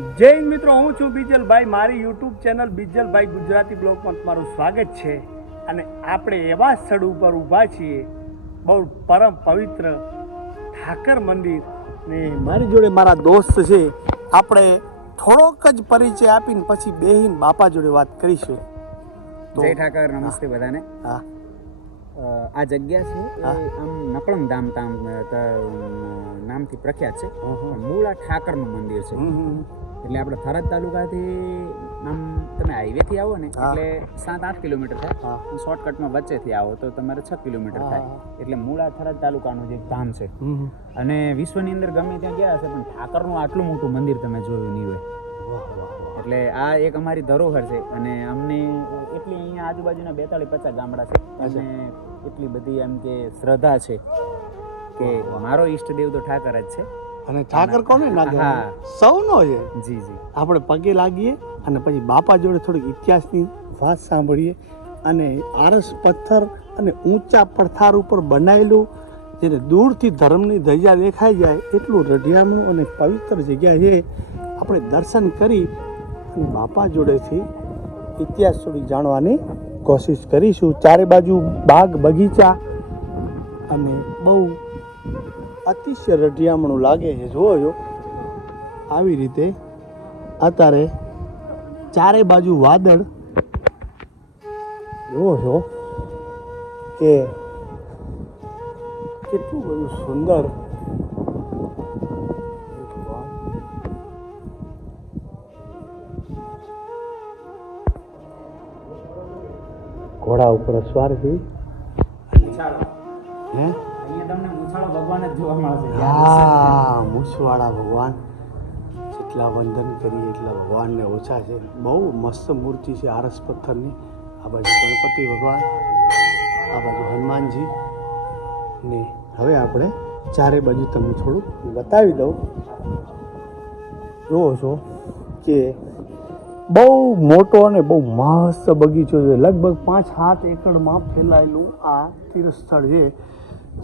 જય હિન્દ મિત્રો, હું છું બીજલભાઈ. મારી યુટ્યુબ ચેનલ બીજલભાઈ ગુજરાતી બ્લોગમાં તમારું સ્વાગત છે. અને આપણે એવા સ્થળ ઉપર ઊભા છીએ, બહુ પરમ પવિત્ર ઠાકર મંદિર. ને મારી જોડે મારા દોસ્ત છે. આપણે થોડોક જ પરિચય આપીને પછી બેહીને બાપા જોડે વાત કરીશું. જય ઠાકર, નમસ્તે બધાને. હા, આ જગ્યા છે એ આમ નકળંગ ધામ નામથી પ્રખ્યાત છે. પણ મૂળ આ ઠાકરનું મંદિર છે. એટલે આપણે થરાદ તાલુકાથી આમ તમે હાઈવેથી આવો ને એટલે 7-8 કિલોમીટર થાય. શોર્ટકટમાં વચ્ચેથી આવો તો તમારે 6 કિલોમીટર થાય. એટલે મૂળ આ થરાદ તાલુકાનું જે ધામ છે. અને વિશ્વની અંદર ગમે ત્યાં ગયા હશે પણ ઠાકરનું આટલું મોટું મંદિર તમે જોયું નહીં હોય. એટલે આ એક અમારી ધરોહર છે. અને અમને એટલી અહીંયા આજુબાજુના 42-50 ગામડા છે. અને એટલી બધી એમ કે શ્રદ્ધા છે કે મારો ઈષ્ટદેવ તો ઠાકર જ છે. અને ઠાકર કોને લાગે? સૌનો છે. જી જી. આપણે પગે લાગીએ અને પછી બાપા જોડે થોડીક ઇતિહાસની વાત સાંભળીએ. અને આરસ પથ્થર અને ઊંચા પડથાર ઉપર બનાવેલું, જેને દૂરથી ધર્મની ધજા દેખાઈ જાય એટલું રઢિયામણું અને પવિત્ર જગ્યા છે. આપણે દર્શન કરી અને બાપા જોડેથી ઇતિહાસ થોડી જાણવાની કોશિશ કરીશું. ચારે બાજુ બાગ બગીચા અને બહુ અતિશય રઢિયામણું લાગે છે. જોયો આવી રીતે અત્યારે ચારે બાજુ વાદળ જોવો છો કે કેટલું બધું સુંદર. ઘોડા ઉપર સવાર થઈ હે તમને મૂછાળો ભગવાન જ જોવા મળે છે. હા, મૂછવાળા ભગવાન. જેટલા વંદન કરીએ એટલા ભગવાનને ઓછા છે. બહુ મસ્ત મૂર્તિ છે આરસ પથ્થરની. આ બાજુ ગણપતિ ભગવાન, આ બાજુ હનુમાનજી. ને હવે આપણે ચારે બાજુ તમને થોડુંક બતાવી દઉં. જુઓ છો કે બહુ મોટો અને બહુ મસ્ત બગીચો છે. લગભગ 5-7 એકડમાં ફેલાયેલું આ તીર્થ સ્થળ છે.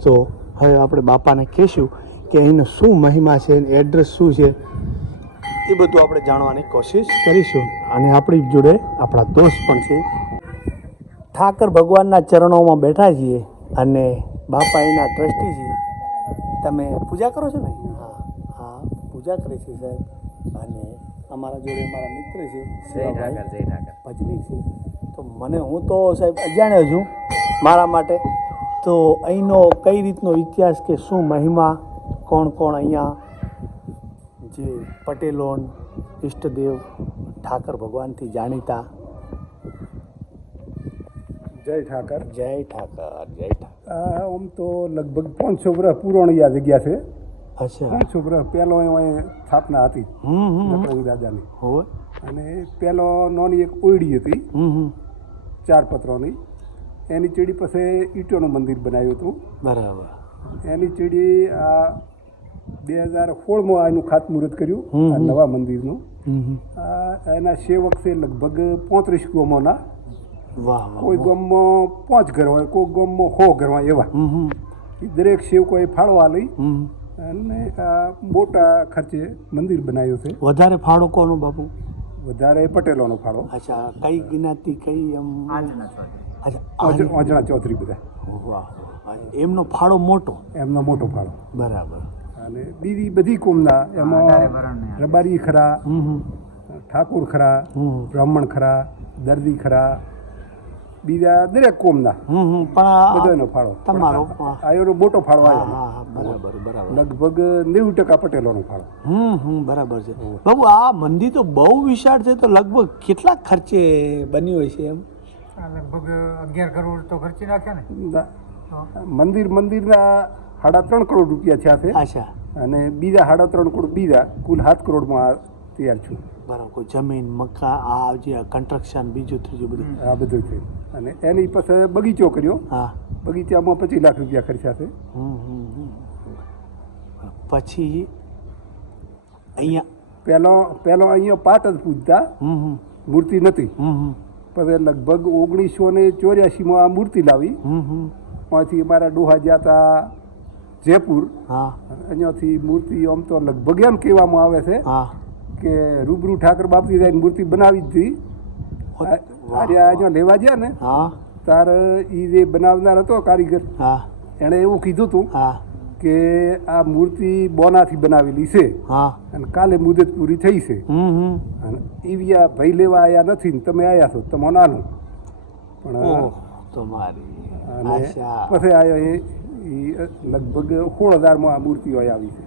તો હવે આપણે બાપાને કહીશું કે અહીંનો શું મહિમા છે, એડ્રેસ શું છે, એ બધું આપણે જાણવાની કોશિશ કરીશું. અને આપણી જોડે આપણા દોસ્ત પણ છે. ઠાકર ભગવાનના ચરણોમાં બેઠા છીએ અને બાપા એના ટ્રસ્ટી છે. તમે પૂજા કરો છો ને? હા, પૂજા કરે છે સાહેબ. અને અમારા જોડે મારા મિત્ર છે સેવાભાઈ ભજની છે. તો હું તો સાહેબ અજાણ્યો છું મારા માટે. તો અહીંનો કઈ રીતનો ઇતિહાસ કે શું મહિમા, કોણ કોણ અહીંયા જે પટેલો ઈષ્ટદેવ ઠાકર ભગવાનથી જાણીતા. જય ઠાકર. જય ઠાકર, જય ઠાકર. આમ તો લગભગ 500 વર્ષ પુરાણી આ જગ્યા છે. અચ્છા. 500 વર્ષ પહેલો અહીં સ્થાપના હતી નકળંગ દાદાની. હોય. અને પહેલો નાની એક ઓયડી હતી 4 પત્રોની. એની ચીડી પછી ઈંટોનું મંદિર બનાવ્યું હતું. બરાબર. એની ચીડી આ 2016માં એનું ખાતમુહૂર્ત કર્યું આ નવા મંદિરનું. એના સેવક છે લગભગ 35 ગામોના. વાહ. કોઈ ગામમાં 5 ઘર હોય, કોઈ ગામમાં 100 ઘર હોય. એવા એ દરેક સેવકોએ ફાળવા લઈ અને આ મોટા ખર્ચે મંદિર બનાવ્યું છે. વધારે ફાળો કોનો બાપુ? વધારે પટેલોનો ફાળો. અચ્છા, કઈ જ્ઞાતિ કઈ એમ? ઓજણા ચૌધરી બધા. વાહ. એમનો ફાળો મોટો? એમનો મોટો ફાળો. બરાબર. અને બીજી બધી કોમના એમાં રબારી ખરા, ઠાકોર ખરા, બ્રાહ્મણ ખરા, દર્દી ખરા, બીજા દરેક કોમના બધાનો ફાળો. તમારો આયોનો મોટો ફાળો આવ્યો. બરાબર બરાબર. લગભગ 90% પટેલોનો ફાળો. બરાબર છે બાબુ. આ મંદિર તો બહુ વિશાળ છે. તો લગભગ કેટલા ખર્ચે બન્યું હોય છે એમ? લગભગ 11 કરોડ તો ખર્ચી નાખ્યા ને. મંદિરના 3.5 કરોડ રૂપિયા થયા છે. અચ્છા. અને બીજા 3.5 કરોડ બીજા કુલ 7 કરોડમાં તૈયાર છું. બરાબર. કોઈ જમીન મકાન આ જે કન્સ્ટ્રક્શન બીજું ત્રીજું બધું આ બધું છે. અને એની પાસે બગીચો કર્યો. હા. બગીચામાં 25 લાખ રૂપિયા ખર્ચા છે. પછી અહીંયા પહેલો અહીંયા પાટ જ પૂજતા, મૂર્તિ નથી. પછી લગભગ 1984માં આ મૂર્તિ લાવી. ત્યાંથી અમારા ડોહા ગયા હતા જયપુર. અહીંયાથી મૂર્તિ આમ તો લગભગ એમ કહેવામાં આવે છે કે રૂબરૂ ઠાકર બાપજી જાય મૂર્તિ બનાવી જ હતી. અહીંયા લેવા ગયા ને હા તાર એ જે બનાવનાર હતો કારીગર, હા એણે એવું કીધું હતું હા કે આ મૂર્તિ બોનાથી બનાવેલી છે હા અને કાલે મુદત પૂરી થઈ છે અને એવી આ ભાઈ લેવા આવ્યા નથી ને તમે આવ્યા છો તમે નાનું પણ ઓહ તમારી અને અચ્છા પછી આવ્યો એ લગભગ 16,000 આ મૂર્તિઓ આવી છે.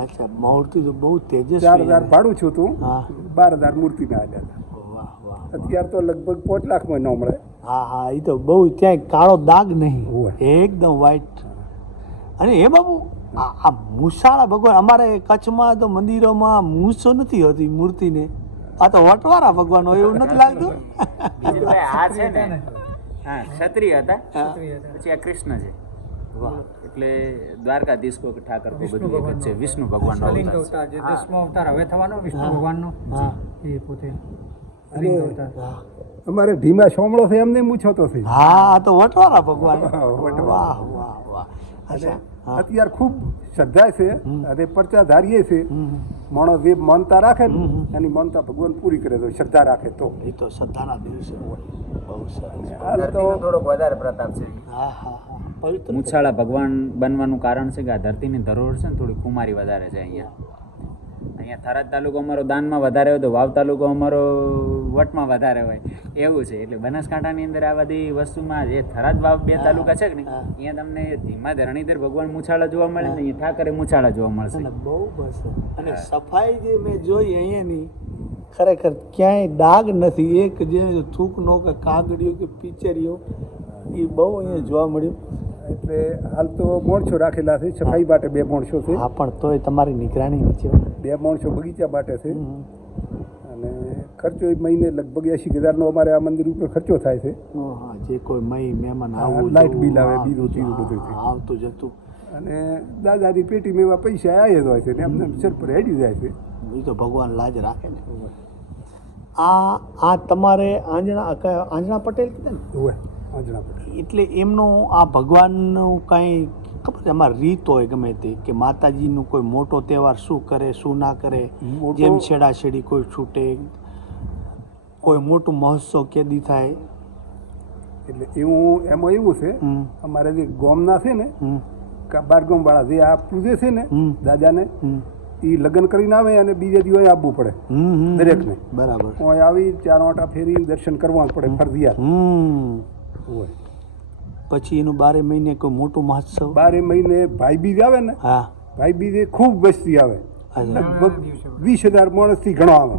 અચ્છા મૂર્તિ તો બહુ તેજસ્વી 4,000 ભાડું છું તું, હા 12,000 મૂર્તિના આવ્યા હતા. વાહ વાહ અત્યારે તો લગભગ 5 લાખમાં ન મળે. હા હા એ તો બહુ ક્યાંય કાળો દાગ નહીં, હોય. એકદમ વ્હાઈટ. અને એ બાબુ આ મૂછાળા ભગવાન અમારે કચ્છમાં તો મંદિરોમાં મૂછો નથી હોતી મૂર્તિને, આ તો વટવાળા ભગવાન હોય એવું નથી લાગતું. બીજું ભાઈ આ છે ને, હા ક્ષત્રિય હતા, હા. પછી આ કૃષ્ણ છે. એટલે દ્વારકાધીશ કો ઠાકર કો બધું એક જ છે. વિષ્ણુ ભગવાનનો લિંગ અવતાર અવતાર છે. જે હા. 10મો અવતાર હવે થવાનો વિષ્ણુ હા. ભગવાનનો, હા એ પોતે અને લિંગ અવતાર. હા. અમારે ઢીમા સોમળો છે એમને મૂછો તો થઈ. હા આ તો વટવાળા ભગવાન. હા, વટવાળા. વાહ વાહ વાહ. અને અચ્છા હા. અત્યારે ખૂબ શ્રદ્ધા છે અને પરચા ધારીએ છે. માણસ જે માનતા રાખે ને એની માનતા ભગવાન પૂરી કરે તો શ્રદ્ધા રાખે તો. એ તો શ્રદ્ધાના દિવસે હોય. બહુ સરસ. હાલ તો ધરતીનો થોડોક વધારે પ્રતાપ છે. હા હા હા પવિત્ર મૂછાળા ભગવાન બનવાનું કારણ છે કે આ ધરતીની ધરોહર છે ને થોડી કુમારી વધારે છે અહીંયા. અહીંયા થરાદ તાલુકો અમારો દાનમાં વધારે હોય તો વાવ તાલુકો અમારો વટમાં વધારે હોય એવું છે. એટલે બનાસકાંઠાની અંદર આ બધી વસ્તુમાં જે થરાદ વાવ બે તાલુકા છે કે નહીં, અહીંયા તમને ધીમા ધરણીધર ભગવાન મૂછાળા જોવા મળે ને અહીંયા ઠાકરે મૂછાળા જોવા મળશે. અને બહુ બસ અને સફાઈ જે મેં જોઈ અહીંયાની ખરેખર ક્યાંય ડાઘ નથી. એક જે થૂકનો કે કાગડીઓ કે પિચરીઓ એ બહુ અહીંયા જોવા મળ્યું. એટલે હાલ તો માણસો રાખેલા છે સફાઈ માટે, 2 માણસો છે, હા પણ તોય તમારી નિગરાની નીચે 2 માણસો બગીચા માટે છે. અને ખર્ચો એ મહિને લગભગ 80,000નો અમારે આ મંદિર ઉપર ખર્ચો થાય છે. હા જે કોઈ મહેમાન હા, આવવું લાઇટ જવું, બિલ આવે, હા, બીજું ત્રીજું બધું છે. આવતું જતું અને દાદાની પેટીમાં એવા પૈસા આવ્યા જ હોય છે ને એમને સર પર હેડી જાય છે. એ તો ભગવાન લાજ રાખે ને. આ તમારે આંજણા પટેલ કીધા ને, હોય આંજણા પટેલ. એટલે એમનું આ ભગવાનનું કાંઈ ખબર છે અમારી રીત હોય ગમે તે કે માતાજીનું કોઈ મોટો તહેવાર શું કરે શું ના કરે, મોટો- જેમ છેડાછેડી કોઈ છૂટે, કોઈ મોટું મહોત્સવ કેદી થાય. એટલે એવું એમાં એવું છે અમારે જે ગામના છે ને બારગામ વાળા જે આ પૂજે છે ને દાદાને, એ લગ્ન કરીને આવે અને બીજે દિવસે આવવું પડે દરેકને. બરાબર. અહીં આવી 4 ઓટા ફેરી દર્શન કરવા પડે ફરજિયાત હોય. પછી એનું 12 મહિને કોઈ મોટું મહોત્સવ. 12 મહિને ભાઈ બીજ આવે ને, હા ભાઈ બીજે ખૂબ વસ્તી આવે, લગભગ 20,000 માણસથી ઘણો આવે.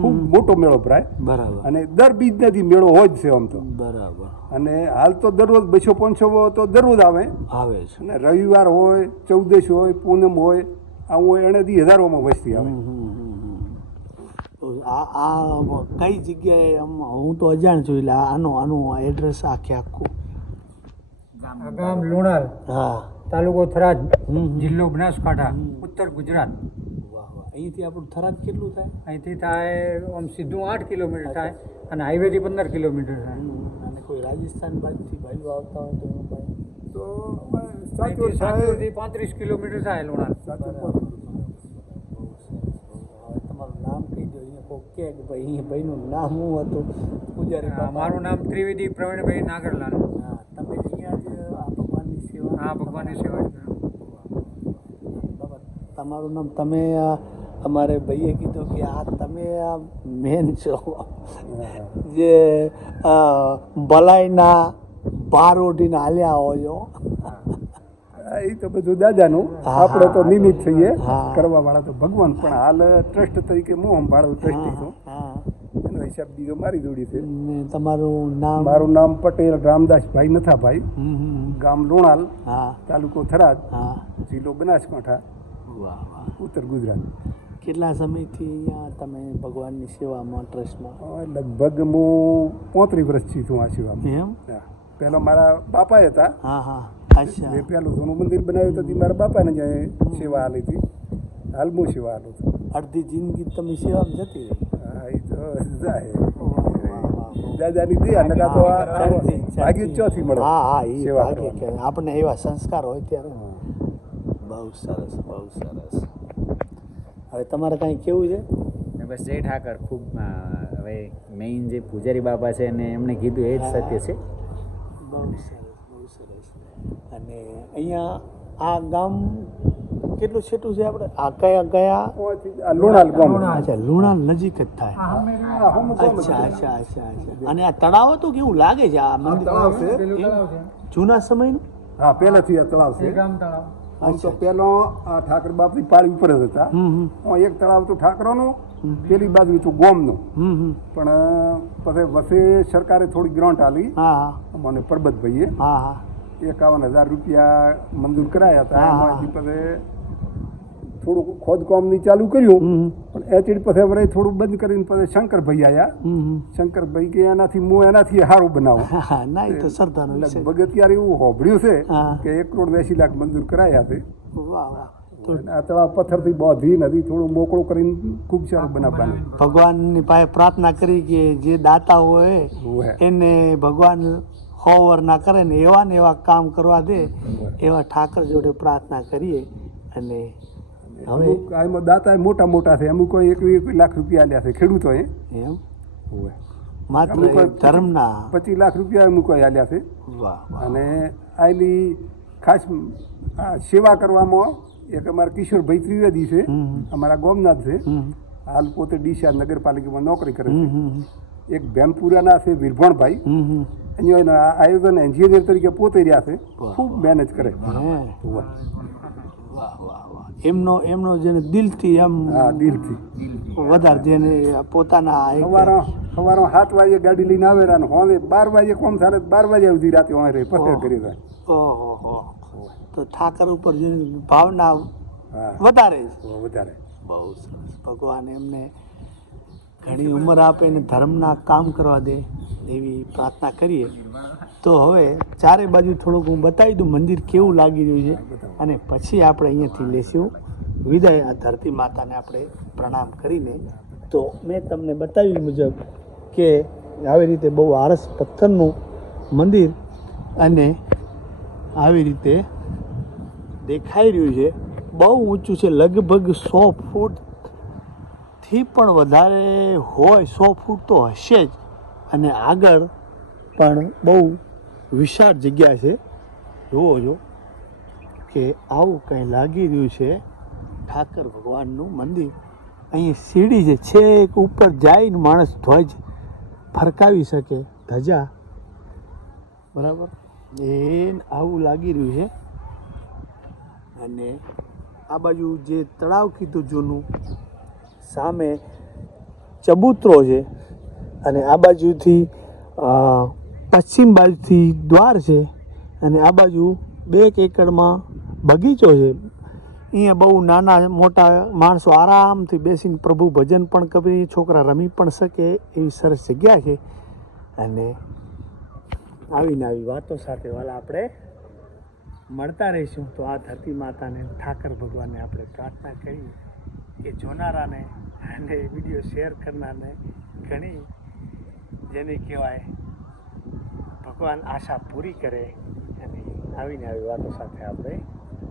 ખૂબ મોટો મેળો ભરાય બરાબર અને દર બીજનાથી મેળો હોય જ છે આમ તો. બરાબર અને હાલ તો દરરોજ 200-500 તો દરરોજ આવે. આવે છે. અને રવિવાર હોય, 14 હોય, પૂનમ હોય, આવું હોય એનાથી હજારોમાં વસ્તી આવે. તો આ કઈ જગ્યાએ હું તો અજાણ છું એટલે આનું એડ્રેસ આખું. ગામ લુણાલ, હા તાલુકો થરાદ, જિલ્લો બનાસકાંઠા, ઉત્તર ગુજરાત. વાહ વાહ. અહીંથી આપણું થરાદ કેટલું થાય? અહીંથી થાય આમ સીધું 8 કિલોમીટર થાય અને હાઈવેથી 15 કિલોમીટર થાય. અને કોઈ રાજસ્થાન બાજુથી ભાઈઓ આવતા હોય તો એનું કાંઈ? તો અહીંથી 35 કિલોમીટર થાય લુણાલ. હવે તમારું નામ કહી દો. અહીંયા કોઈ કહે કે ભાઈ અહીંયા ભાઈનું નામ શું હતું? પૂજારી બાપા. મારું નામ ત્રિવેદી પ્રવીણભાઈ નાગરલાલ. હા તમે અહીંયા જ આ ભગવાનની સેવા. હા, ભગવાનની સેવા જ કરું. બાબા તમારું નામ તમે અમારે ભાઈએ કીધું કે આ તમે આ મેન છો જે ભલાઈના બાર ઓઢીને હાલ્યા હો છો. એ તો બધું દાદાનું, આપણે તો નિમિત્ત થઈએ હા. કરવા વાળા તો ભગવાન. પણ હાલ ટ્રસ્ટ તરીકે હું સંભાળું ટ્રસ્ટી છું. હા એનો હિસાબ બીજો મારી જોડી છે. ને તમારું નામ? મારું નામ પટેલ રામદાસભાઈ નથાભાઈ, ગામ લુણાલ, હા તાલુકો થરાદ, હા. જિલ્લો બનાસકાંઠા, વાહ વાહ. ઉત્તર ગુજરાત. કેટલા સમયથી અહીંયા તમે ભગવાનની સેવામાં ટ્રસ્ટમાં? લગભગ હું 35 વર્ષથી છું આ સેવામાં. એમ? હા. પહેલાં મારા બાપા હતા, હા હા અચ્છા. એ પહેલું જૂનું મંદિર બનાવ્યું હતું, મારા બાપાને જ સેવા આલી હતી. હાલ હું સેવા આલું છું. અડધી જિંદગી તમે સેવામાં જતી રહી. હા, એ તો જાય વાહ. દાદાની દયા, નકા તો આ ભાગ્ય જ ચોથી મળે. હા હા એ સેવા ભાગ્ય કરવાની. કહેવાય. આપણને એવા સંસ્કાર હોય ત્યારે. બહુ સરસ બહુ સરસ. હવે તમારે કાંઈ કેવું છે? ને બસ જય ઠાકર. ખૂબ હવે મેઇન જે પૂજારી બાપા છે ને એમણે કીધું એ જ સત્ય છે. બહુ સરસ. અને અહીંયા આ ગામ કેટલું છેટું છે આપણે? આ કયા આ લુણાલ ગામ. અચ્છા, લુણાલ નજીક જ થાય. અચ્છા. અને આ તળાવ હતું કેવું લાગે છે આ મંદિર? તળાવ છે. જૂના સમયનું? હા, પહેલાથી આ તળાવ છે. આમ તો પેલો આ ઠાકર બાપની પાળી ઉપર જ હતા. એક તળાવ તો ઠાકરોનું, પેલી બાજુ તો ગોમનું. પણ પછી વસે સરકારે થોડી ગ્રાન્ટ આલી હા મને પરબતભાઈએ હા 51,000 રૂપિયા મંજૂર કરાયા હતા. એમાંથી પછી થોડુંક ખોદકામ ની ચાલુ કર્યું, પણ એચડી પછી વરે થોડું બંધ કરીને પછી શંકરભાઈ આવ્યા. શંકરભાઈ કે એનાથી સારું બનાવું. ના, એ તો સરદારનો વિષય. લગભગ અત્યારે એવું હોભળ્યું છે હા. કે 1,80,00,000 મંજૂર કરાયા છે. વાહ. તો આ તળાવ પથ્થરથી બાંધી નથી, થોડું મોકળું કરીને ખૂબ સારું બનાવવાનું. ભગવાનની પાસે પ્રાર્થના કરી કે જે દાતા હોય હોય. એને ભગવાન હોવર ના કરે ને એવા કામ કરવા દે, એવા ઠાકર જોડે પ્રાર્થના કરીએ. અને હવે આમાં દાતા મોટા છે, અમુક 1 લાખ રૂપિયા આલ્યા છે ખેડૂતોએ. એમ હોય. માત્ર અમુક એ ધર્મના 25 લાખ રૂપિયા અમુક આલ્યા છે. વાહ. અને આની ખાસ આ સેવા કરવામાં એક અમારા કિશોરભાઈ ત્રિવેદી છે, અમારા ગોમનાથ છે. હાલ પોતે ડીસા નગરપાલિકામાં નોકરી કરે છે. એક ભેમપુરાના છે વીરભણભાઈ, અહીંયા આયોજન એન્જિનિયર તરીકે પોતે રહ્યા છે. ખૂબ મહેનત કરે. હોય. એમનો જેને દિલથી એમ હા, દિલથી વધારે જેને પોતાના સવારે 7 વાગે ગાડી લઈને આવેલા ને હવે 12 વાગે કોમ થાય, 12 વાગ્યા સુધી રાતે હોય રહે પછી કરી જાય. ઓહો. તો ઠાકર ઉપર જેની ભાવના હા, વધારે છે. વધારે. બહુ સરસ. ભગવાન એમને ઘણી ઉંમર આપે ને ધર્મના કામ કરવા દે એવી પ્રાર્થના કરીએ. તો હવે ચારે બાજુ થોડુંક હું બતાવી દઉં મંદિર કેવું લાગી રહ્યું છે, અને પછી આપણે અહીંયાથી લેશું વિદાય. આ ધરતી માતાને આપણે પ્રણામ કરીને તો મેં તમને બતાવ્યું મુજબ કે આવી રીતે બહુ આરસ પથ્થરનું મંદિર અને આવી રીતે દેખાઈ રહ્યું છે. બહુ ઊંચું છે, લગભગ 100 ફૂટથી પણ વધારે હોય. 100 ફૂટ તો હશે જ. અને આગળ પણ બહુ વિશાળ જગ્યા છે. જુઓ છો કે આવું કંઈ લાગી રહ્યું છે ઠાકર ભગવાનનું મંદિર. અહીં સીડી છે, છેક ઉપર જઈને માણસ ધ્વજ ફરકાવી શકે, ધજા. બરાબર, એ આવું લાગી રહ્યું છે. અને આ બાજુ જે તળાવ કીધું જૂનું, સામે ચબૂતરો છે. અને આ બાજુથી પશ્ચિમ બાજુથી દ્વાર છે. અને આ બાજુ 2 એકડમાં બગીચો છે. અહીંયા બહુ નાના મોટા માણસો આરામથી બેસીને પ્રભુ ભજન પણ કરી, છોકરા રમી પણ શકે એવી સરસ જગ્યા છે. અને આવી વાતો સાથે વાલા આપણે મળતા રહીશું. તો આ ધરતી માતાને ઠાકર ભગવાનને આપણે પ્રાર્થના કરીએ કે જોનારાને અને વિડીયો શેર કરનારને ઘણી જેને કહેવાય ભગવાન આશા પૂરી કરે. અને આવી વાતો સાથે આપણે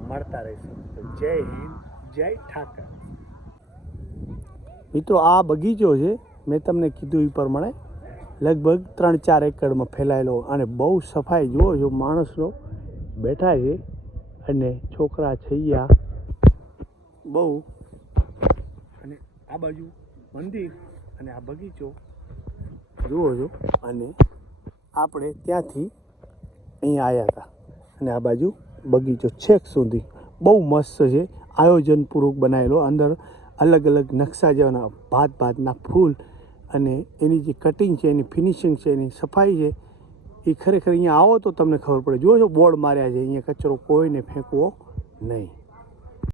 મળતા રહીશું. તો જય હિન્દ, જય ઠાકર. મિત્રો, આ બગીચો છે મેં તમને કીધું એ પ્રમાણે લગભગ 3-4 એકડમાં ફેલાયેલો, અને બહુ સફાઈ જુઓ છો. માણસો બેઠા છે અને છોકરા છૈયા બહુ. અને આ બાજુ મંદિર અને આ બગીચો જુઓ છો. અને આપણે ત્યાંથી અહીંયા આવ્યા હતા, અને આ બાજુ બગીચો છેક સુધી બહુ મસ્ત છે, આયોજનપૂર્વક બનાવેલો. અંદર અલગ અલગ નકશા જેવાના ભાતના ફૂલ, અને એની જે કટિંગ છે, એની ફિનિશિંગ છે, એની સફાઈ છે, એ ખરેખર અહીંયા આવો તો તમને ખબર પડે. જુઓ છો બોર્ડ માર્યા છે, અહીંયા કચરો કોઈને ફેંકવો નહીં.